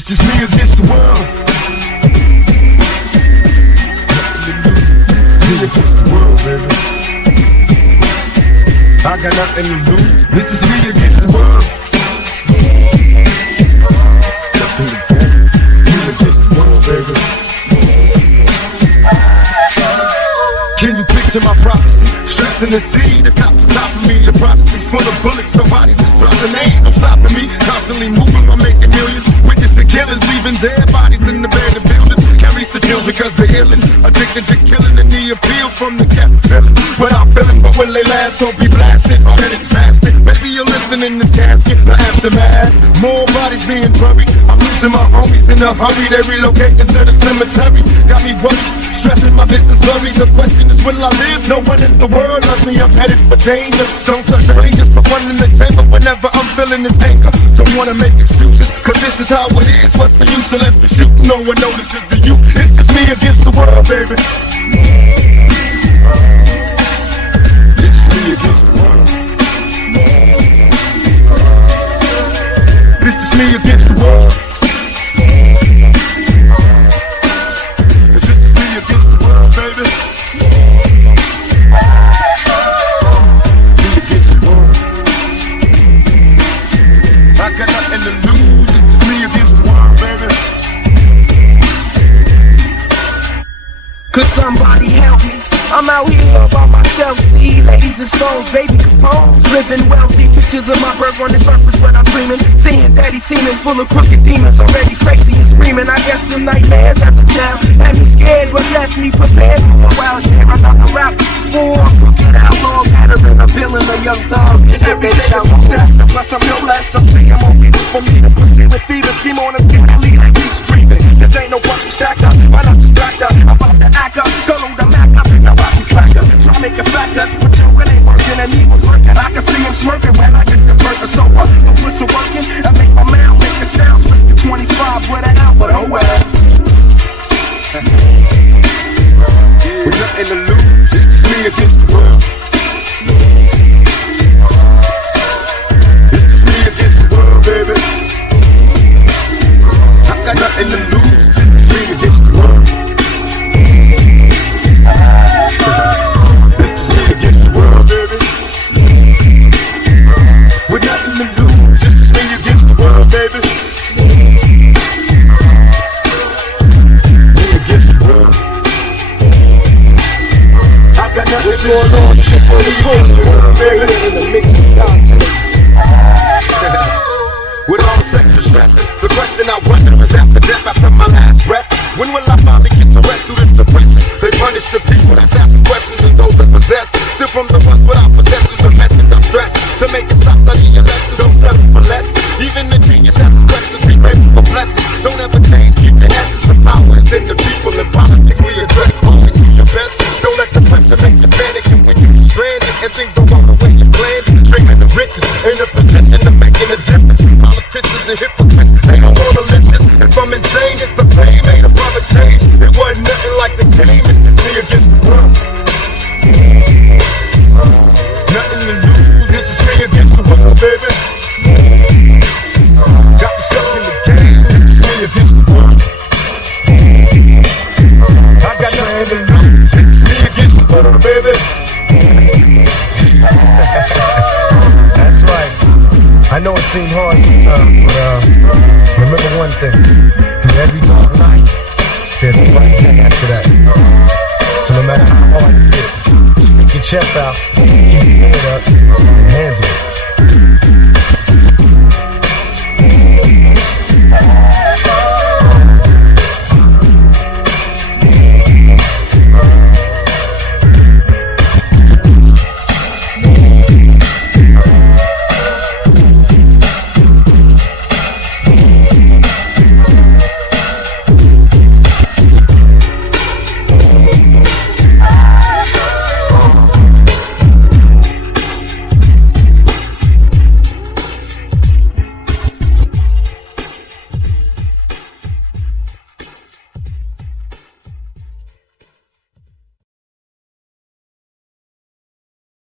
It's just me against the world. Me against the world, baby. I got nothing to lose. It's just me against the world. Me against the world, baby. Can you picture my prophecy? Stressing the sea, the cops are stopping me. The prophecy's full of bullets, the bodies is dropping. They ain't no stopping me. Constantly moving, I'm making millions. Witnessing killers, leaving dead bodies in the abandoned buildings. Carries the children cause they're illin'. Addicted to killing and the appeal from the cap feeling. What I'm feeling, but when they last, don't be blasted. Already past it. Maybe you're listening in this casket, the aftermath. More bodies being buried. I'm losing my homies in a hurry. They relocating to the cemetery. Got me worried, stressing my business blurry. The question is, will I live? No one in the world loves me. I'm headed for danger. Don't touch the strangers for fun in the chamber. Whenever I'm feeling this anger, don't wanna make excuses, cause this is how it is. What's the use? So let's be shooting. No one notices the youth. It's just me against the world, baby. It's just me against the world. It's just me against the world. It's just me against the world, baby. Me against the world. I got nothing to lose. It's just me against the world, baby. Could somebody help me? I'm out here all by myself. See ladies and stones, baby Capone, living wealthy. Pictures of my birth on the surface when I'm dreaming. Seeing daddy seeming full of crooked demons, already crazy and screaming. I guess them nightmares as a child had me scared, but left me prepared for a wild share. I'm not a rap for a crooked outlaw, veteran, a villain, a young thug. Every day I walk that, plus I'm no less. I'm saying I'm okay just for me to proceed with fever. Scheme on us, get lead like we screaming. This ain't no bunch of stacked up, why not distract up? I'm about to act up, go on the Mac up. Now I can crack up, try to make a fact up. But yo, it ain't working and he was working. I can see him smirking when I get the burger. So what? The whistle working, I make my mouth make a sound. Twisted 25 with an out, but oh well. With nothing to lose, it's just me against the world. It's just me against the world, baby. I got nothing to lose, it's just me against the world. It's just me against the world, baby. With nothing to lose, it's just me against the world, baby. Me against the world. What's going on? Shit for the poster, baby. In the mix of content. With all the sexual stressing, the question I wonder is after death, after my last breath, when will I finally get to rest through this suppression? They punish the people that's asking questions and those that possess. Still from the ones without possessions, the message I'm stressed. To make it stop studying your lessons, don't settle for less. Even the genius has his questions, be grateful for blessings. Don't ever change, keep the essence of power. It's in the people in politics we address. Always do your best, don't let the pressure make you panic. And when you're stranded and things don't go the way you planned, dreaming of riches in a position of making a difference. Politicians and hypocrites, they don't wanna listen. If I'm insane, it's the pain, ain't a proper change. It wasn't nothing like the game, it's just me against the world. Nothing to lose, it's just me against the world, baby. Got me stuck in the game, it's just me against the world. I got nothing to lose, it's just me against the world, baby. That's right. I know it seemed hard sometimes, but remember one thing. Through every dark night, there's a bright day after that. So no matter how hard it gets, stick your chest out, keep your head up, and hands up.